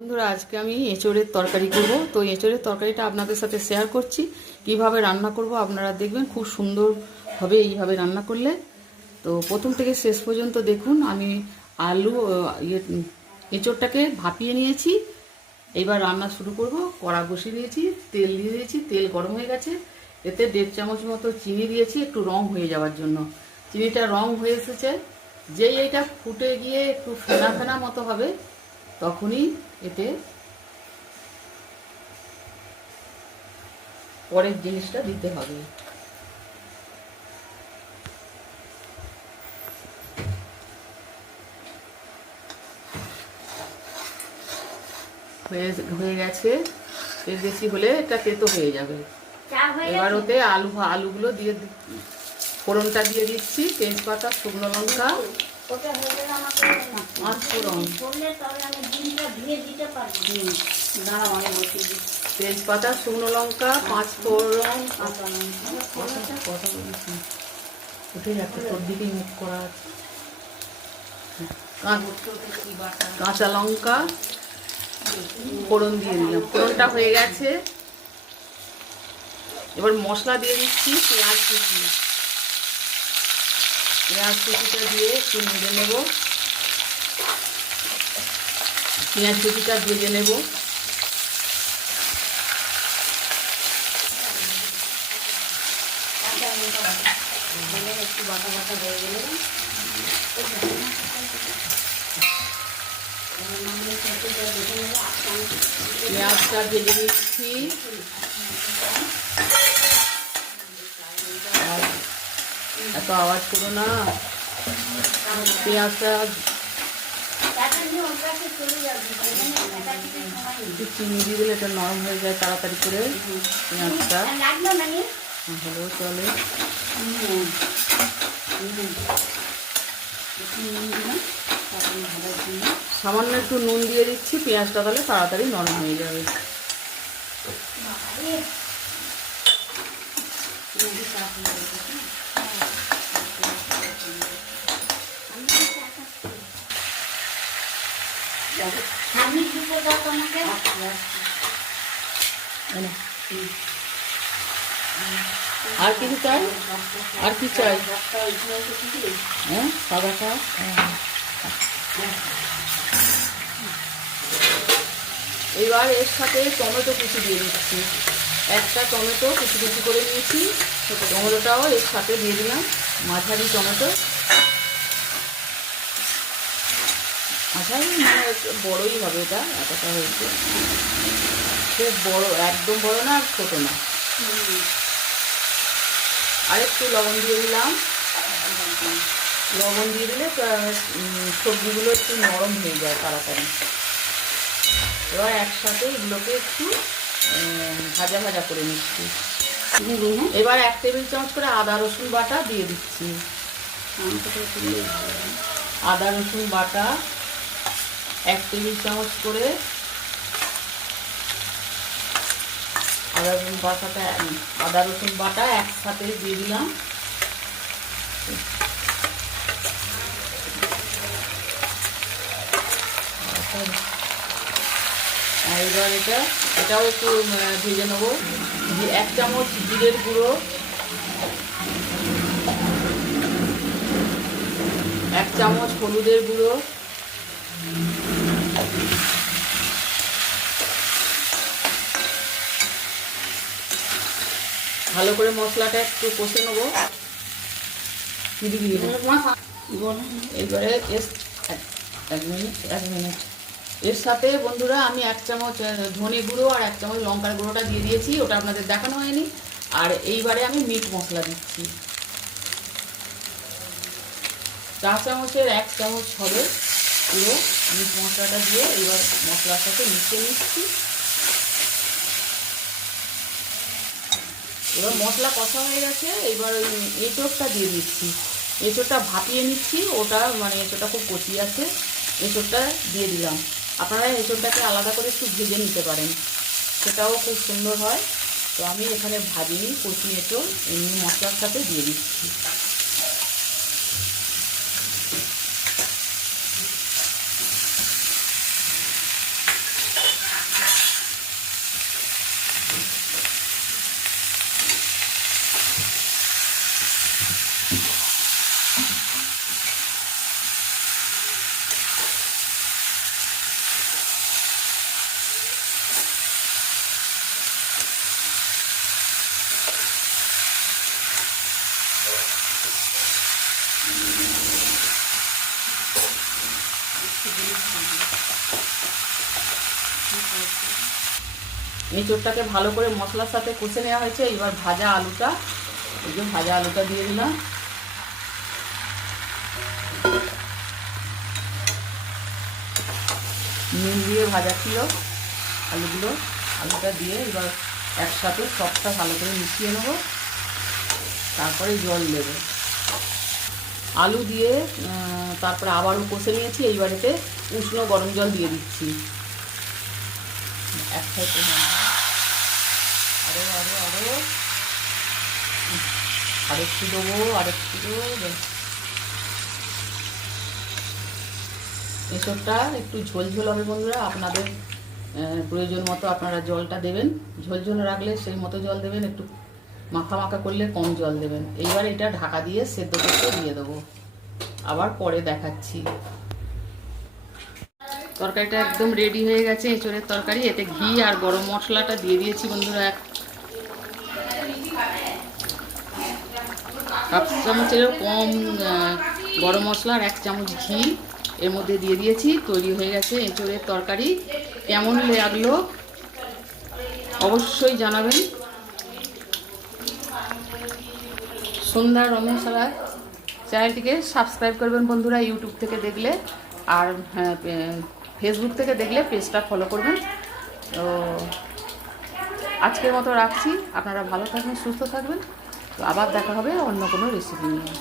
বন্ধুরা, আজকে আমি এঁচোড়ের তরকারি করব। তো এঁচোড়ের তরকারিটা আপনাদের সাথে শেয়ার করছি কিভাবে রান্না করব। আপনারা দেখবেন খুব সুন্দর হবে এইভাবে রান্না করলে। তো প্রথম থেকে শেষ পর্যন্ত দেখুন। আমি আলু এঁচোড়টাকে ভাপিয়ে নিয়েছি। এবার রান্না শুরু করব। কড়া বসিয়ে দিয়েছি, তেল দিয়ে দিয়েছি, তেল গরম হয়ে গেছে। এতে 1.5 চামচ মতো চিনি দিয়েছি একটু রং হয়ে যাওয়ার জন্য। চিনিটা রং হয়ে এসেছে, যেই এইটা ফুটে গিয়ে একটু ফেনা ফেনা মতো হবে তখনই এতে পরের জিনিসটা দিতে হবে। হয়ে গেছে। এর বেশি হলে এটা তেতো হয়ে যাবে। এবার ওতে আলুগুলো দিয়ে ফোড়নটা দিয়ে দিচ্ছি। তেজপাতা, শুকনো লঙ্কা, তেজপাতা, শুকনো লঙ্কা, 5 ফোড়ন, উঠে যাচ্ছে, তোর দিকেই মুখ করা আছে। কাঁচা লঙ্কা ফোড়ন দিয়ে দিলাম। ফোড়নটা হয়ে গেছে। এবার মশলা দিয়ে দিচ্ছি। পেঁয়াজ কুচিটা দিয়ে একটু নেড়ে নেব। পেঁয়াজ কুচিটা ভেজে নেব। একটু বাটা বাটা হয়ে গেলে পেঁয়াজটা ভেজে নিচ্ছি। এত আওয়াজ করো না। পেঁয়াজটা চিনি দিয়ে দিলে এটা নরম হয়ে যায় তাড়াতাড়ি করে। পেঁয়াজটা হলেও চলে। সামান্য একটু নুন দিয়ে দিচ্ছি। পেঁয়াজটা তাহলে তাড়াতাড়ি নরম হয়ে যাবে। আর কিছু চাই? আর কি চাই? হ্যাঁ, সাদাটা। এবার এর সাথে টমেটো কুচি দিয়ে দিচ্ছি। একটা টমেটো কুচি কুচি করে নিয়েছি। টমেটোটাও এর সাথে দিয়ে দিলাম। মাঝারি টমেটো, মাঝারি মানে বড়ই হবে। এটা এতটা হয়েছে, খুব বড় একদম বড় না, আর ছোটো না। আর একটু লবণ দিয়ে দিলাম। লবণ দিয়ে দিলে সবজিগুলো একটু নরম হয়ে যায় তাড়াতাড়ি। এবার একসাথে এগুলোকে একটু ভাজা ভাজা করে নিচ্ছি। এবার 1 টেবিল চামচ করে আদা রসুন বাটা দিয়ে দিচ্ছি। আদা রসুন বাটা 1 টেবিল চামচ করে। আদা রসুন বাটা একসাথে দিয়ে দিলাম। এবার এটাও একটু ভেজে নেব। 1 চামচ জিরের গুঁড়ো, 1 চামচ হলুদের গুঁড়ো, ভালো করে মশলাটা একটু কষে নেবো। এবারে 1 মিনিট এর সাথে বন্ধুরা আমি 1 চামচ ধনে গুঁড়ো আর 1 চামচ লঙ্কার গুঁড়োটা দিয়ে দিয়েছি। ওটা আপনাদের দেখানো হয়নি। আর এইবারে আমি মিট মশলা দিচ্ছি। 4 চামচের 1 চামচ হবে পুরো মিট মশলাটা দিয়ে এবার মশলার সাথে মিশিয়ে নিচ্ছি। এবার মশলা কষা হয়ে গেছে। এবার ওই এঁচোড়টা দিয়ে দিচ্ছি। এঁচোড়টা ভাপিয়ে নিচ্ছি। ওটা মানে এঁচোড়টা খুব কচি আছে। এঁচোড়টা দিয়ে দিলাম। আপনারা এঁচোড়টাকে আলাদা করে একটু ভেজে নিতে পারেন, সেটাও খুব সুন্দর হয়। তো আমি এখানে ভাজিনি, কচি এঁচোড় এমনি মশলার সাথে দিয়ে দিচ্ছি। এঁচোড়টাকে ভালো করে মশলার সাথে কষে নেওয়া হয়েছে। এবার ভাজা আলুটা, এই যে ভাজা আলুটা দিয়ে দিলাম। নুন দিয়ে ভাজা ছিল আলুগুলো, আলুটা দিয়ে এবার একসাথে সবটা ভালো করে মিশিয়ে নেব, তারপরে জল দেব। আলু দিয়ে তারপরে আবারও কষে নিয়েছি। এইবারেতে উষ্ণ গরম জল দিয়ে দিচ্ছি। এক সাইডে আরও আরও আরও আরেকটু দেবো, আরেকটু দেবো। এসবটা একটু ঝোলঝোল হবে বন্ধুরা, আপনাদের প্রয়োজন মতো আপনারা জলটা দেবেন। ঝোলঝোল রাখলে সেই মতো জল দেবেন, একটু মাখা মাখা করলে কম জল দেবেন। এইবার এটা ঢাকা দিয়ে সেদ্ধ করতে দিয়ে দেবো, আবার পরে দেখাচ্ছি। তরকারিটা একদম রেডি হয়ে গেছে, এঁচোড়ের তরকারি। এতে ঘি আর গরম মশলাটা দিয়ে দিয়েছি বন্ধুরা, হাফ চামচেরও কম গরম মশলা আর 1 চামচ ঘি এর মধ্যে দিয়ে দিয়েছি। তৈরি হয়ে গেছে এঁচোড়ের তরকারি। কেমন লাগলো অবশ্যই জানাবেন। সন্ধ্যা রন্ধনশালা চ্যানেলটিকে সাবস্ক্রাইব করবেন বন্ধুরা ইউটিউব থেকে দেখলে, আর ফেসবুক থেকে দেখলে পেজটা ফলো করবেন। তো আজকের মতো রাখছি, আপনারা ভালো থাকবেন, সুস্থ থাকবেন। তো আবার দেখা হবে অন্য কোনো রেসিপি নিয়ে।